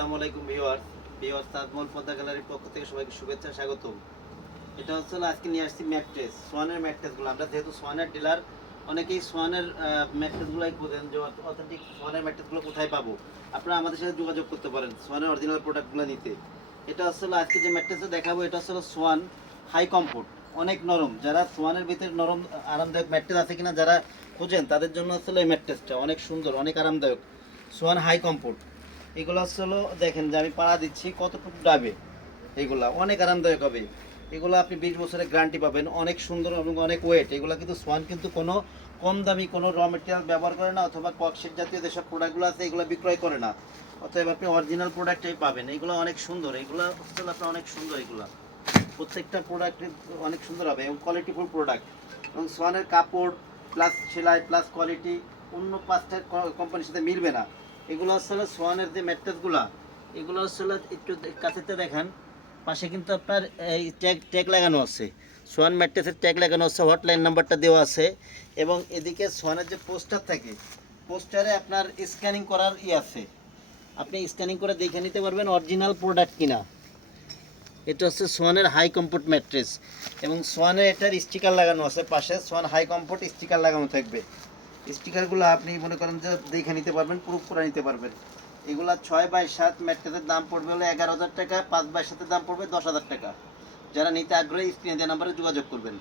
আসসালামু আলাইকুম viewers. Viewers, Taj Mahal Padma গ্যালারির পক্ষ থেকে সবাইকে শুভেচ্ছা, স্বাগতম। এটা হচ্ছে আজকে নিয়ে আসছি ম্যাট্রেস, সোয়ানের ম্যাট্রেসগুলো। আমরা যেহেতু সোয়ানের ডিলার, অনেকেই সোয়ানের ম্যাট্রেসগুলোই খোঁজেন যে অথেন্টিক সোয়ানের ম্যাট্রেসগুলো কোথায় পাবো। আপনারা আমাদের সাথে যোগাযোগ করতে পারেন সোয়ানের অরিজিনাল প্রোডাক্টগুলো নিতে। এটা হলো আজকে যে ম্যাট্রেসটা দেখাবো, এটা হচ্ছে সোয়ান হাই কমফোর্ট অনেক নরম। যারা সোয়ানের ভিতরে নরম, আরামদায়ক ম্যাট্রেস আছে কিনা যারা খোঁজেন, তাদের জন্য হলো এই ম্যাট্রেসটা অনেক সুন্দর, অনেক আরামদায়ক। সোয়ান হাই কমফোর্ট এগুলো হলো দেখেন যে আমি পাড়া দিচ্ছি কতটুকু ডাবে এগুলা, অনেক আরামদায়ক হবে। এগুলো আপনি বিশ বছরের গ্যারান্টি পাবেন, অনেক সুন্দর এবং অনেক ওয়েট এগুলো কিন্তু সোয়ান কিন্তু কোনো কম দামি কোনো র মেটেরিয়াল ব্যবহার করে না, অথবা ককশিট জাতীয় যেসব প্রোডাক্টগুলো আছে, এগুলো বিক্রয় করে না। অতএব আপনি অরিজিনাল প্রোডাক্টটাই পাবেন। এগুলো অনেক সুন্দর, এগুলো হচ্ছে আপনার অনেক সুন্দর এগুলো। প্রত্যেকটা প্রোডাক্ট অনেক সুন্দর হবে এবং কোয়ালিটিফুল প্রোডাক্ট এবং সোয়ানের কাপড় প্লাস সেলাই প্লাস কোয়ালিটি অন্য পাঁচটা কোম্পানির সাথে মিলবে না। এগুলো হলো সোয়ানের যে ম্যাট্রেসগুলো, এগুলো হলো একটু কাছেতে দেখেন। পাশে কিন্তু আপনার এই ট্যাগ ট্যাগ লাগানো আছে। সোয়ান ম্যাট্রেসের ট্যাগ লাগানো আছে, হটলাইন নাম্বারটা দেওয়া আছে এবং এদিকে সোয়ানের যে পোস্টার থাকে, পোস্টারে আপনার স্ক্যানিং করার ই আছে। আপনি স্ক্যানিং করে দেখে নিতে পারবেন অরিজিনাল প্রোডাক্ট কিনা। এটা হচ্ছে সোয়ানের হাই কমফোর্ট ম্যাট্রেস এবং সোয়ানের এটার স্টিকার লাগানো আছে পাশে, সোয়ান হাই কমফোর্ট স্টিকার লাগানো থাকবে। স্টিকারগুলো আপনি মনে করেন যে দেখে নিতে পারবেন প্রুফ করে নিতে পারবেন। এগুলা ছয় বাই সাত ম্যাট্রেসের দাম পড়বে হলো এগারো হাজার টাকা, পাঁচ বাই সাতের দাম পড়বে দশ হাজার টাকা। যারা নিতে আগ্রহী, স্ক্রিনে দেওয়া নাম্বারে যোগাযোগ করবেন।